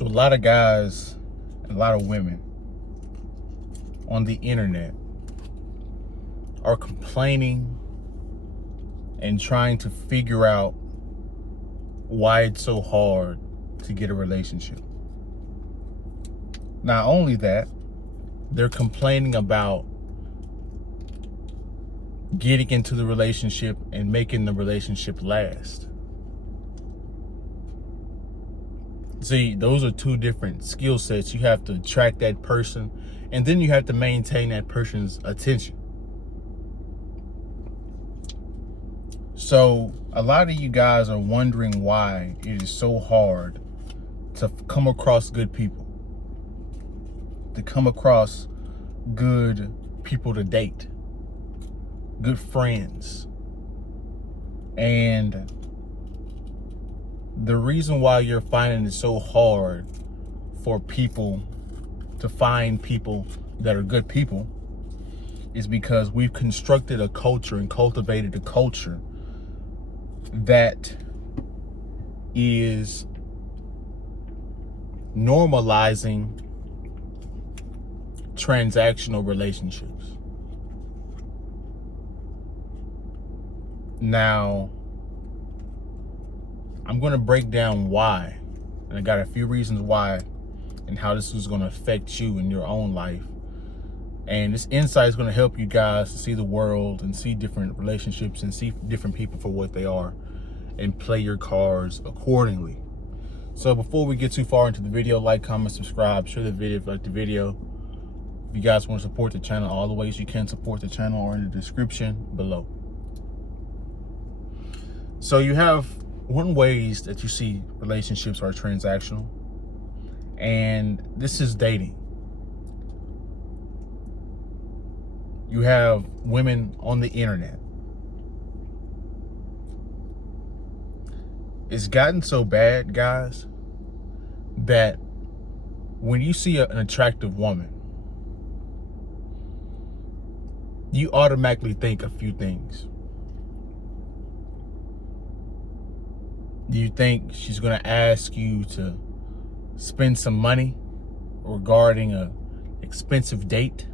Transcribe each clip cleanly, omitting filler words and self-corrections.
So a lot of guys, a lot of women on the internet are complaining and trying to figure out why it's so hard to get a relationship. Not only that, they're complaining about getting into the relationship and making the relationship last. See, those are two different skill sets. You have to attract that person, and then you have to maintain that person's attention. So a lot of you guys are wondering why it is so hard to come across good people, to come across good people to date, good friends. And the reason why you're finding it so hard for people to find people that are good people is because we've constructed a culture and cultivated a culture that is normalizing transactional relationships. Now, I'm going to break down why, and I got a few reasons why and how this is going to affect you in your own life. And this insight is going to help you guys to see the world and see different relationships and see different people for what they are and play your cards accordingly. So before we get too far into the video, like, comment, subscribe, share the video if you like the video. If you guys want to support the channel, all the ways you can support the channel are in the description below. So you have one ways that you see relationships are transactional, and this is dating. You have women on the internet. It's gotten so bad, guys, that when you see an attractive woman, you automatically think a few things. You think she's going to ask you to spend some money regarding an expensive date,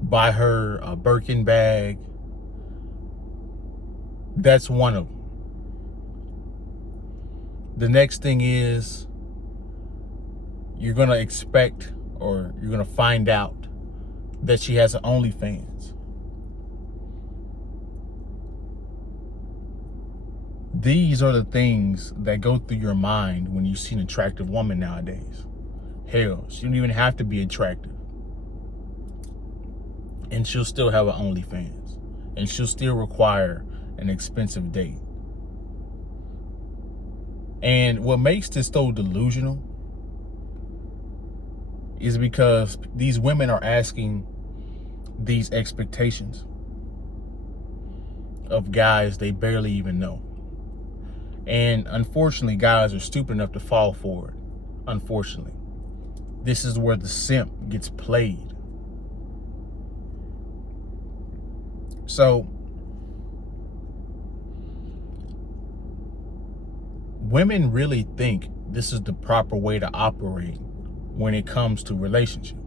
buy her a Birkin bag. That's one of them. The next thing is you're going to expect, or you're going to find out, that she has an OnlyFans. These are the things that go through your mind when you see an attractive woman nowadays. Hell, she don't even have to be attractive, and she'll still have an OnlyFans, and she'll still require an expensive date. And what makes this so delusional is because these women are asking these expectations of guys they barely even know. And unfortunately, guys are stupid enough to fall for it. Unfortunately, this is where the simp gets played. So women really think this is the proper way to operate when it comes to relationships.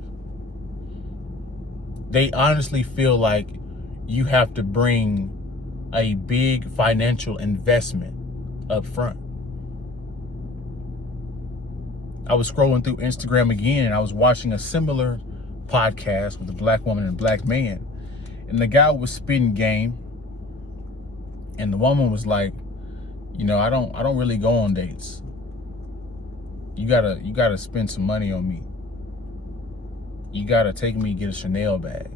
They honestly feel like you have to bring a big financial investment up front. I was scrolling through Instagram again, and I was watching a similar podcast with a black woman and a black man, and the guy was spitting game, and the woman was like, you know, I don't really go on dates. You gotta spend some money on me. You gotta take me to get a Chanel bag.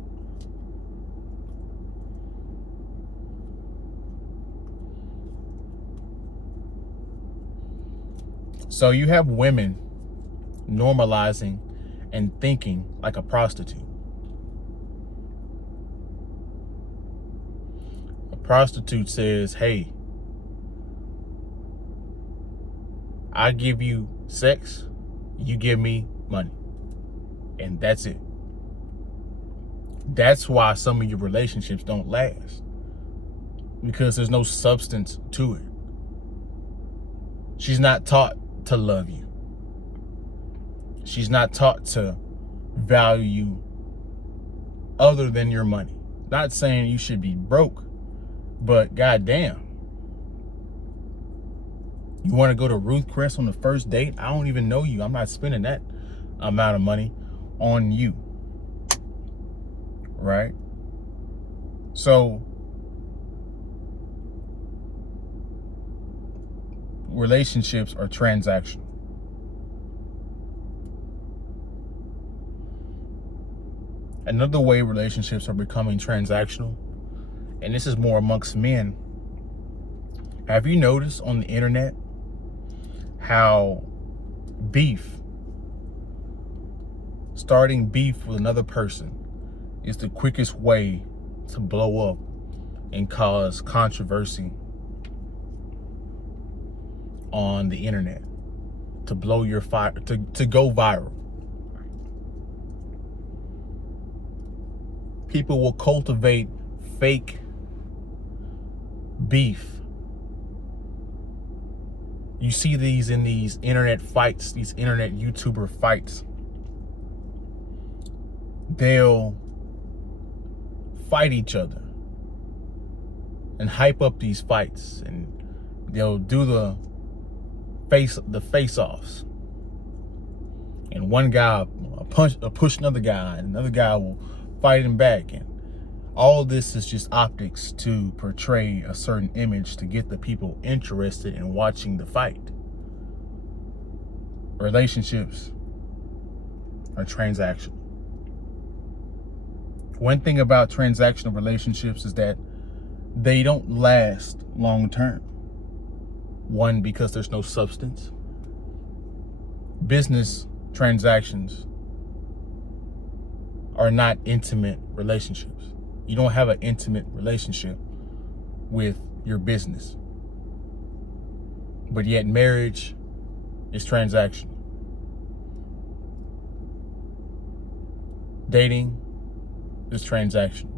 So you have women normalizing and thinking like a prostitute. A prostitute says, hey, I give you sex, you give me money, and that's it. That's why some of your relationships don't last, because there's no substance to it. She's not taught to love you. She's not taught to value you other than your money. Not saying you should be broke, but goddamn. You want to go to Ruth Chris on the first date? I don't even know you. I'm not spending that amount of money on you. Right? So, relationships are transactional. Another way relationships are becoming transactional, and this is more amongst men. Have you noticed on the internet how starting beef with another person is the quickest way to blow up and cause controversy on the internet, to blow your fire, to go viral? People will cultivate fake beef. You see these in these internet fights, these internet YouTuber fights. They'll fight each other and hype up these fights, and they'll do the face-offs. And one guy will push another guy, and another guy will fight him back. And all this is just optics to portray a certain image to get the people interested in watching the fight. Relationships are transactional. One thing about transactional relationships is that they don't last long term. One, because there's no substance. Business transactions are not intimate relationships. You don't have an intimate relationship with your business. But yet marriage is transactional. Dating is transactional.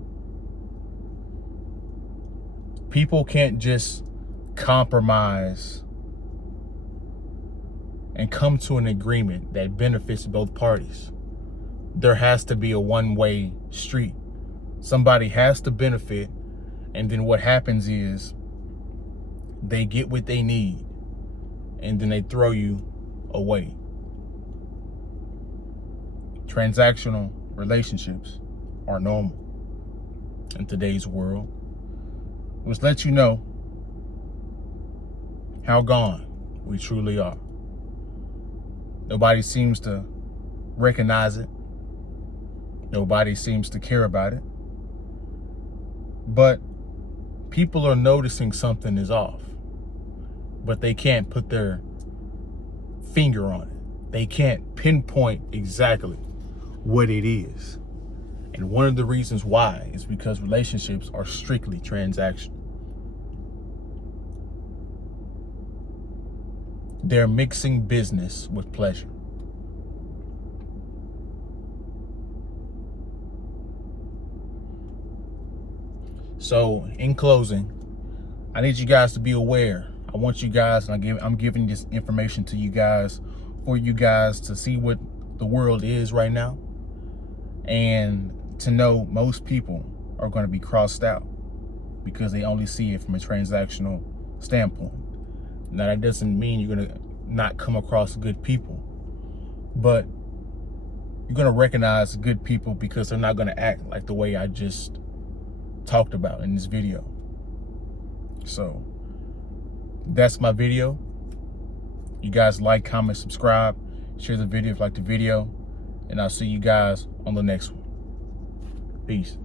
People can't just compromise and come to an agreement that benefits both parties. There has to be a one-way street. Somebody has to benefit, and then what happens is they get what they need, and then they throw you away. Transactional relationships are normal in today's world, which lets you know how gone we truly are. Nobody seems to recognize it. Nobody seems to care about it. But people are noticing something is off, but they can't put their finger on it. They can't pinpoint exactly what it is. And one of the reasons why is because relationships are strictly transactional. They're mixing business with pleasure. So, in closing, I need you guys to be aware. I want you guys, and I'm giving this information to you guys for you guys to see what the world is right now, and to know most people are going to be crossed out because they only see it from a transactional standpoint. Now, that doesn't mean you're going to not come across good people, but you're going to recognize good people because they're not going to act like the way I just talked about in this video. So that's my video. You guys like, comment, subscribe, share the video if you like the video, and I'll see you guys on the next one. Peace.